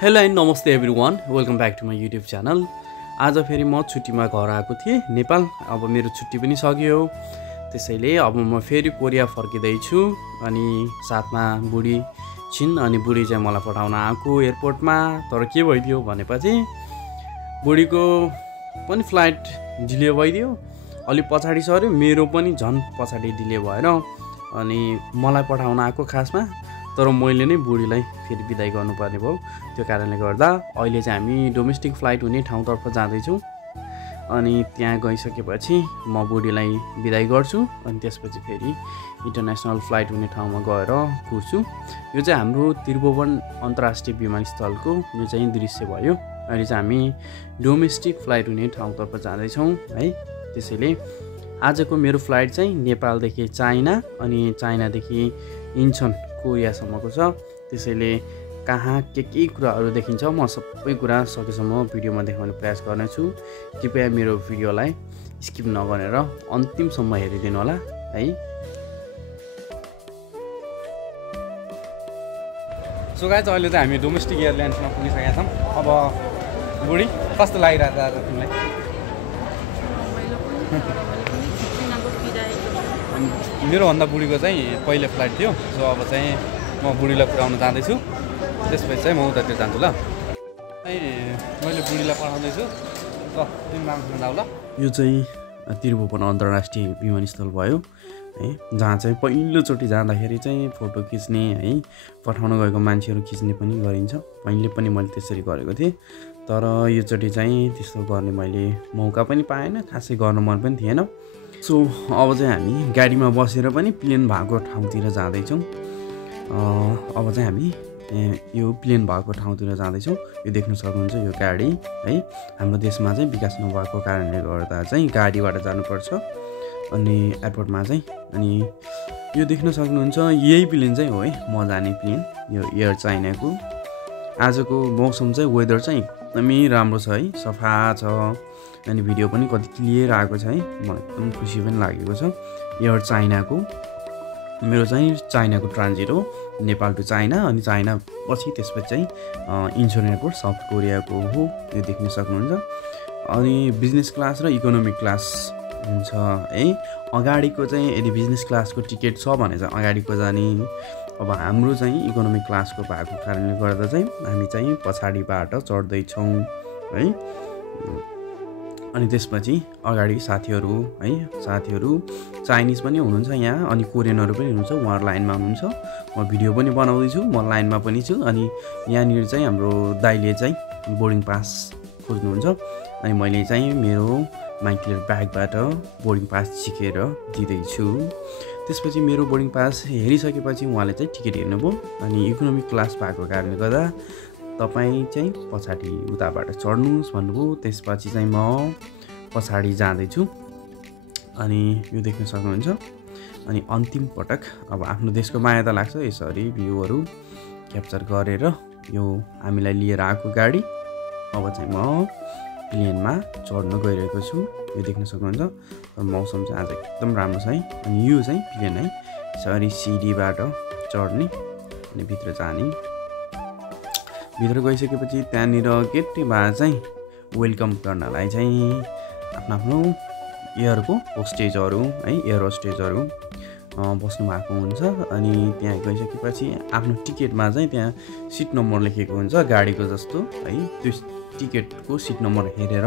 Hello and नमस्ते everyone, welcome back to my YouTube channel. आज फेरि म छुट्टीमा घर आएको थिएँ नेपाल। अब मेरो छुट्टी पनि सकियो, त्यसैले अब म फेरि कोरिया फर्किँदैछु। अनि साथमा बुढी छिन्, अनि बुढी चाहिँ मलाई पठाउन आएको एयरपोर्टमा। तर के भइदियो भनेपछि बुढीको पनि फ्लाइट डिले भइदियो, अलि पछाडि सर्यो, मेरो पनि झन् पछाडि डिले भएर अनि मलाई पठाउन आएको खासमा, तर मैले नै बुढीलाई फेरि बिदाई गर्नुपर्ने भयो। त्यो कारणले गर्दा अहिले चाहिँ हामी डोमेस्टिक फ्लाइट हुने ठाउँतर्फ जाँदैछौँ। अनि त्यहाँ गइसकेपछि म बुढीलाई बिदाई गर्छु, अनि त्यसपछि फेरि इन्टरनेसनल फ्लाइट हुने ठाउँमा गएर कुर्छु। यो चाहिँ हाम्रो त्रिभुवन अन्तर्राष्ट्रिय विमानस्थलको यो चाहिँ दृश्य भयो। अहिले चाहिँ हामी डोमेस्टिक फ्लाइट हुने ठाउँतर्फ जाँदैछौँ है। त्यसैले आजको मेरो फ्लाइट चाहिँ नेपालदेखि चाइना अनि चाइनादेखि इन्चन कोरियासम्मको छ। त्यसैले कहाँ के कुराहरू देखिन्छ म सबै कुरा सकेसम्म भिडियोमा देखाउने प्रयास गर्नेछु। कृपया मेरो भिडियोलाई स्किप नगरेर अन्तिमसम्म हेरिदिनु होला है। सो गाइज, अहिले चाहिँ हामी डोमेस्टिक एयरलाइन्समा पुगिसकेका छौँ। अब बुढी कस्तो लागिरहेको छ आज तिमीलाई? मेरोभन्दा बुढीको चाहिँ पहिले फ्लाइट थियो। सो अब चाहिँ म बुढीलाई पुऱ्याउन जाँदैछु, त्यसपछि चाहिँ म उतातिर जान्छु ल। मैले बुढीलाई पठाउँदैछु, तिमी मान्छे जाऊ ल। यो चाहिँ त्रिभुवन अन्तर्राष्ट्रिय विमानस्थल भयो है, जहाँ चाहिँ पहिलोचोटि जाँदाखेरि चाहिँ फोटो खिच्ने है, पठाउन गएको मान्छेहरू खिच्ने पनि गरिन्छ। पहिले पनि मैले त्यसरी गरेको थिएँ, तर योचोटि चाहिँ त्यस्तो गर्ने मैले मौका पनि पाएन, खासै गर्न मन पनि थिएन। सो अब चाहिँ हामी गाडीमा बसेर पनि प्लेन भएको ठाउँतिर जाँदैछौँ। अब चाहिँ हामी यो प्लेन भएको ठाउँतिर जाँदैछौँ। यो देख्न सक्नुहुन्छ यो गाडी है। हाम्रो देशमा चाहिँ विकास नभएको कारणले गर्दा चाहिँ गाडीबाट जानुपर्छ अनि एयरपोर्टमा चाहिँ। अनि यो देख्न सक्नुहुन्छ यही प्लेन चाहिँ हो है, म जाने प्लेन, यो एयर चाइनाको। आजको मौसम चाहिँ वेदर चाहिँ एकदमै राम्रो छ है, सफा छ, अनि भिडियो पनि कति क्लियर आएको छ है। मलाई एकदम खुसी पनि लागेको छ। एयर चाइनाको मेरो चाहिँ चाइनाको ट्रान्जिट हो, नेपाल टु चाइना, अनि चाइना पछि त्यसपछि चाहिँ इन्चोन एयरपोर्ट साउथ कोरियाको हो। यो देख्न सक्नुहुन्छ। अनि बिजनेस क्लास र इकोनोमिक क्लास हुन्छ है। अगाडिको चाहिँ यदि बिजनेस क्लासको टिकट छ भने चाहिँ अगाडिको जाने। अब हाम्रो चाहिँ इकोनोमिक क्लासको भएको कारणले गर्दा चाहिँ हामी चाहिँ पछाडिबाट चढ्दैछौँ है। अनि त्यसपछि अगाडि साथीहरू है, साथीहरू चाइनिज पनि हुनुहुन्छ यहाँ, अनि कोरियनहरू पनि हुनुहुन्छ, उहाँहरू लाइनमा हुनुहुन्छ। म भिडियो पनि बनाउँदैछु, म लाइनमा पनि छु। अनि यहाँनिर चाहिँ हाम्रो दाइले चाहिँ बोर्डिङ पास खोज्नुहुन्छ, अनि मैले चाहिँ मेरो माइक्लियर ब्यागबाट बोर्डिङ पास झिकेर दिँदैछु। त्यसपछि मेरो बोर्डिङ पास हेरिसकेपछि उहाँले चाहिँ टिकट हेर्नुभयो। अनि इकोनोमिक क्लास भएको कारणले गर्दा तपाईँ चाहिँ पछाडि उताबाट चढ्नुहोस् भन्नुभयो। त्यसपछि चाहिँ म पछाडि जाँदैछु। अनि यो देख्न सक्नुहुन्छ। अनि अन्तिम पटक अब आफ्नो देशको माया त लाग्छ, यसरी भ्यूहरू क्याप्चर गरेर यो हामीलाई लिएर आएको गाडी अब चाहिँ म प्लेनमा चढ्न गइरहेको छु। यो देख्न सक्नुहुन्छ। मौसम चाहिँ आज एकदम राम्रो छ है। अनि यो चाहिँ प्लेन है, यसरी सिडीबाट चढ्ने अनि भित्र जाने। भित्र गइसकेपछि त्यहाँनिर गेटमा चाहिँ वेलकम गर्नलाई चाहिँ आफ्नो आफ्नो एयरको होस्टेजहरू है, एयर होस्टेजहरू बस्नु भएको हुन्छ। अनि त्यहाँ गइसकेपछि आफ्नो टिकटमा चाहिँ त्यहाँ सिट नम्बर लेखेको हुन्छ गाडीको जस्तो है। त्यो टिकटको सिट नम्बर हेरेर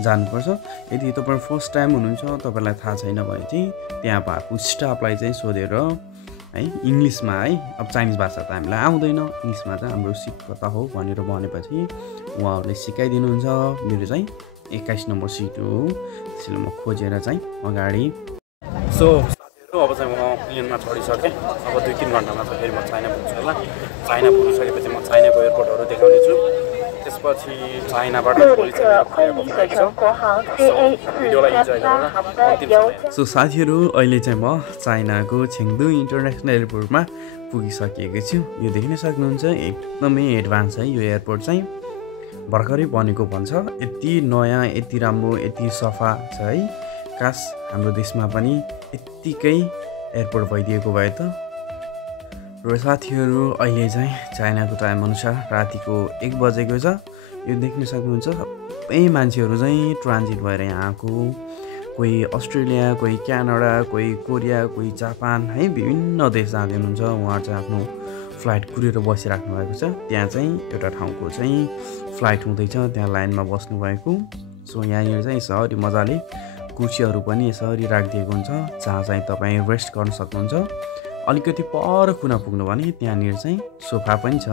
जानुपर्छ। यदि तपाईँ फर्स्ट टाइम हुनुहुन्छ, तपाईँलाई थाहा छैन भने चाहिँ त्यहाँ भएको स्टाफलाई चाहिँ सोधेर है, इङ्ग्लिसमा है, अब चाइनिज भाषा त हामीलाई आउँदैन, इङ्ग्लिसमा चाहिँ हाम्रो सिट कता हो भनेर भनेपछि उहाँहरूले सिकाइदिनुहुन्छ। मेरो चाहिँ 21 नम्बर सिट हो, त्यसैले म खोजेर चाहिँ अगाडि। सो साथीहरू, अब चाहिँ म प्लेनमा चढिसकेँ। अब 2-3 घन्टामा चाहिँ फेरि म चाइना पुग्छु होला। चाइना पुगिसकेपछि म चाइनाको एयरपोर्टहरू देखाउने छु। त्यसपछि चाइनाबाट सो साथीहरू, अहिले चाहिँ म चाइनाको छेङदु इन्टरनेसनल एयरपोर्टमा पुगिसकेको छु। यो देख्न सक्नुहुन्छ, एकदमै एडभान्स है यो एयरपोर्ट चाहिँ, भर्खरै बनेको भन्छ। यति नयाँ, यति राम्रो, यति सफा छ है। काश हाम्रो देशमा पनि यत्तिकै एयरपोर्ट भइदिएको भए त र साथीहरू अहिले चाहिँ चाइनाको टाइम अनुसार रातिको 1 बजेको छ। यो देख्न सक्नुहुन्छ सबै मान्छेहरू चाहिँ ट्रान्जिट भएर यहाँ आएको, कोही अस्ट्रेलिया, कोही क्यानाडा, कोही कोरिया, कोही जापान है, विभिन्न देश जाँदै हुनुहुन्छ। उहाँहरू चाहिँ आफ्नो फ्लाइट कुरेर बसिराख्नु भएको छ। त्यहाँ चाहिँ एउटा ठाउँको चाहिँ फ्लाइट हुँदैछ, त्यहाँ लाइनमा बस्नुभएको। सो यहाँनिर चाहिँ यसरी मजाले कुर्सीहरू पनि यसरी राखिदिएको हुन्छ जहाँ चाहिँ तपाईँ रेस्ट गर्न सक्नुहुन्छ। अलिकति पर कुना पुग्नु भने त्यहाँनिर चाहिँ सोफा पनि छ,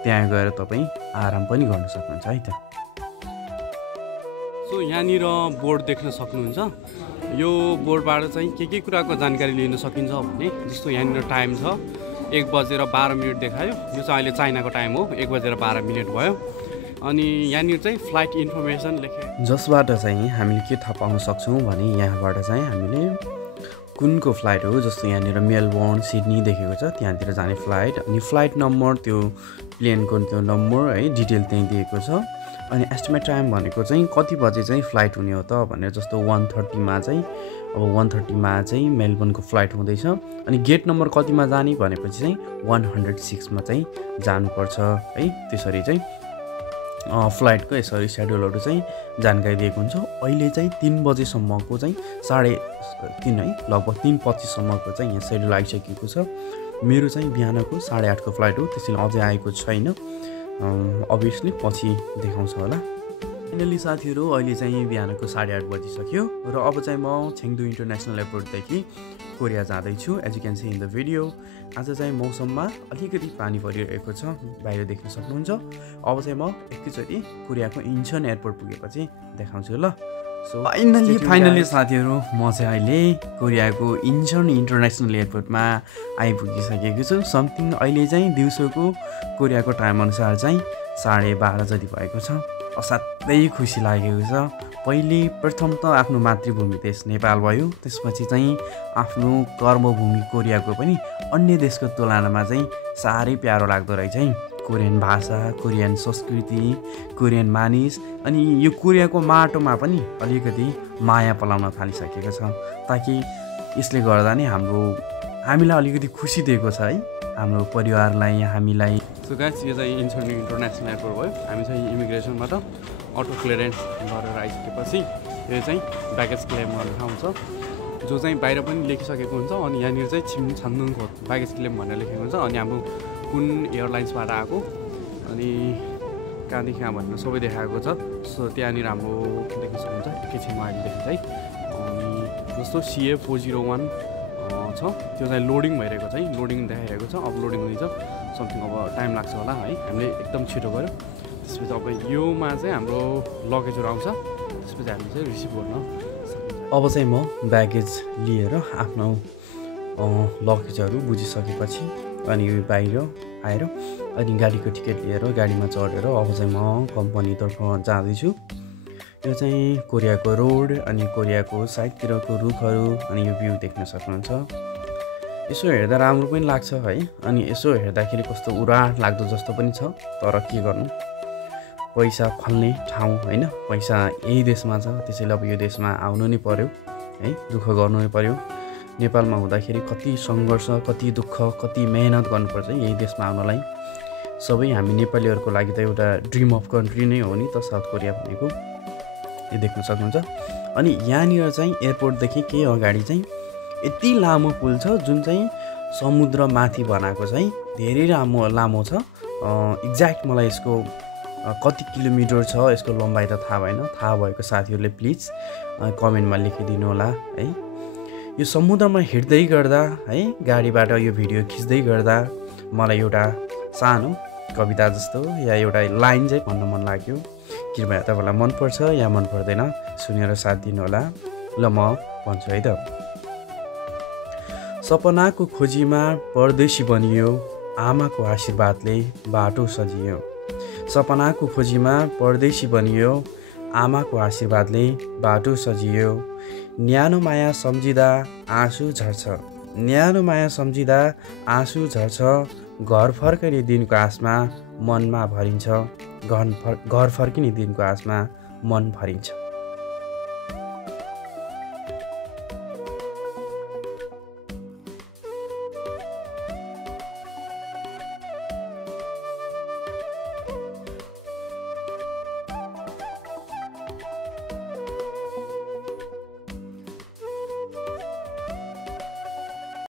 त्यहाँ गएर तपाईँ आराम पनि गर्न सक्नुहुन्छ है त। सो यहाँनिर बोर्ड देख्न सक्नुहुन्छ। यो बोर्डबाट चाहिँ के कुराको जानकारी लिन सकिन्छ भने जस्तो यहाँनिर टाइम छ 1:12 देखायो। यो चाहिँ अहिले चाइनाको टाइम हो, 1:12 भयो। अनि यहाँनिर चाहिँ फ्लाइट इन्फर्मेसन लेखे, जसबाट चाहिँ हामीले के थाहा पाउन सक्छौँ भने यहाँबाट चाहिँ हामीले कुनको फ्लाइट हो। जस्तो यहाँनिर मेलबोर्न, सिडनी देखेको छ, त्यहाँतिर जाने फ्लाइट, अनि फ्लाइट नम्बर, त्यो प्लेनको त्यो नम्बर है, डिटेल त्यहीँ दिएको छ। अनि एस्टिमेट टाइम भनेको चाहिँ कति बजे चाहिँ फ्लाइट हुने हो त भनेर, जस्तो 1:30 चाहिँ अब 1:30 चाहिँ मेलबोर्नको फ्लाइट हुँदैछ। अनि गेट नम्बर कतिमा जाने भनेपछि चाहिँ 106 चाहिँ जानुपर्छ है। त्यसरी चाहिँ फ्लाइटको यसरी सेड्युलहरू चाहिँ जानकारी दिएको हुन्छ। अहिले चाहिँ 3 बजेसम्मको चाहिँ 3:30 है, लगभग 3:25सम्मको चाहिँ यहाँ सेड्युल आइसकेको छ। मेरो चाहिँ बिहानको 8:30 को फ्लाइट हो, त्यसैले अझै आएको छैन। अभियसली पछि देखाउँछ होला। फाइनली साथीहरू अहिले चाहिँ बिहानको 8:30 बजिसक्यो र अब चाहिँ म छेङदु इन्टरनेसनल एयरपोर्टदेखि कोरिया जाँदैछु। As you can see in the video, आज चाहिँ मौसममा अलिकति पानी परिरहेको छ, बाहिर देख्न सक्नुहुन्छ। अब चाहिँ म एकैचोटि कोरियाको इन्चन एयरपोर्ट पुगेपछि देखाउँछु ल। सो फाइनली साथीहरू म चाहिँ अहिले कोरियाको इन्चन इन्टरनेसनल एयरपोर्टमा आइपुगिसकेको छु। समथिङ अहिले चाहिँ दिउँसोको कोरियाको टाइम अनुसार चाहिँ 12:30 जति भएको छ। असाध्यै खुसी लागेको छ। पहिले प्रथम त आफ्नो मातृभूमि देश नेपाल भयो, त्यसपछि चाहिँ आफ्नो कर्मभूमि कोरियाको पनि अन्य देशको तुलनामा चाहिँ साह्रै प्यारो लाग्दो रहेछ है। कोरियन भाषा, कोरियन संस्कृति, कोरियन मानिस, अनि यो कोरियाको माटोमा पनि अलिकति माया पलाउन थालिसकेको छ, ताकि यसले गर्दा नै हामीलाई अलिकति खुसी दिएको छ है, हाम्रो परिवारलाई, हामीलाई। सो गाइस, यो चाहिँ इन्चन इन्टरनेसनल एयरपोर्ट भयो। हामी चाहिँ इमिग्रेसनबाट अटो क्लियरेन्स गरेर आइसकेपछि यो चाहिँ ब्यागेज क्लेम गर्ने ठाउँ छ, जो चाहिँ बाहिर पनि लेखिसकेको हुन्छ। अनि यहाँनिर चाहिँ छान्दुङको ब्यागेज क्लेम भनेर लेखेको हुन्छ। अनि हाम्रो कुन एयरलाइन्सबाट आएको, अनि कहाँदेखि कहाँ भनेर सबै देखाएको छ। सो त्यहाँनिर हाम्रो देख्न सक्नुहुन्छ, एकैछिनमा अहिले देखिन्छ है। अनि जस्तो CA401 छ, त्यो चाहिँ लोडिङ भइरहेको छ है, लोडिङ देखाइरहेको छ, अपलोडिङ हुँदैछ। समथिङ अब टाइम लाग्छ होला है, हामीले एकदम छिटो गऱ्यो। त्यसपछि अब योमा चाहिँ हाम्रो लगेजहरू आउँछ, त्यसपछि हामीले चाहिँ रिसिभ गर्न सक्छौँ। अब चाहिँ म ब्यागेज लिएर आफ्नो लगेजहरू बुझिसकेपछि अनि यो बाहिर आएर अनि गाडीको टिकट लिएर गाडीमा चढेर अब चाहिँ म कम्पनीतर्फ जाँदैछु। यो चाहिँ कोरियाको रोड अनि कोरियाको साइडतिरको रुखहरू अनि यो भ्यू देख्न सक्नुहुन्छ। यसो हेर्दा राम्रो पनि लाग्छ है, अनि यसो हेर्दाखेरि कस्तो उराट लाग्दो जस्तो पनि छ। तर के गर्नु, पैसा फल्ने ठाउँ होइन, पैसा यही देशमा छ, त्यसैले अब यो देशमा आउनु नै पर्यो है, दुःख गर्नु नै पर्यो। नेपालमा हुँदाखेरि कति सङ्घर्ष, कति दुःख, कति मेहनत गर्नुपर्छ यही देशमा आउनलाई। सबै हामी नेपालीहरूको लागि त एउटा ड्रिम अफ कन्ट्री नै हो नि त साउथ कोरिया भनेको, यो देख्न सक्नुहुन्छ। अनि यहाँनिर चाहिँ एयरपोर्टदेखि केही अगाडि चाहिँ यति लामो पुल छ, जुन चाहिँ समुद्र माथि बनाएको चाहिँ धेरै लामो छ। एक्ज्याक्ट मलाई यसको कति किलोमिटर छ यसको लम्बाइ त थाहा भएन, थाहा भएको साथीहरूले प्लिज कमेन्टमा लेखिदिनु होला है। यो समुद्रमा हिँड्दै गर्दा है, गाडीबाट यो भिडियो खिच्दै गर्दा मलाई एउटा सानो कविता जस्तो या एउटा लाइन चाहिँ भन्न मन लाग्यो। कृपया तपाईँलाई मनपर्छ या मन पर्दैन सुनेर साथ दिनु होला। ल म भन्छु है त। सपनाको खोजीमा परदेशी बनियो, आमाको आशीर्वादले बाटो सजियो। सपनाको खोजीमा परदेशी बनियो, आमाको आशीर्वादले बाटो सजियो। न्यानो माया सम्झिँदा आँसु झर्छ, न्यानो माया सम्झिँदा आँसु झर्छ। घर फर्कने दिनको आशमा मनमा भरिन्छ, घर फर्किने दिनको आशमा मन भरिन्छ।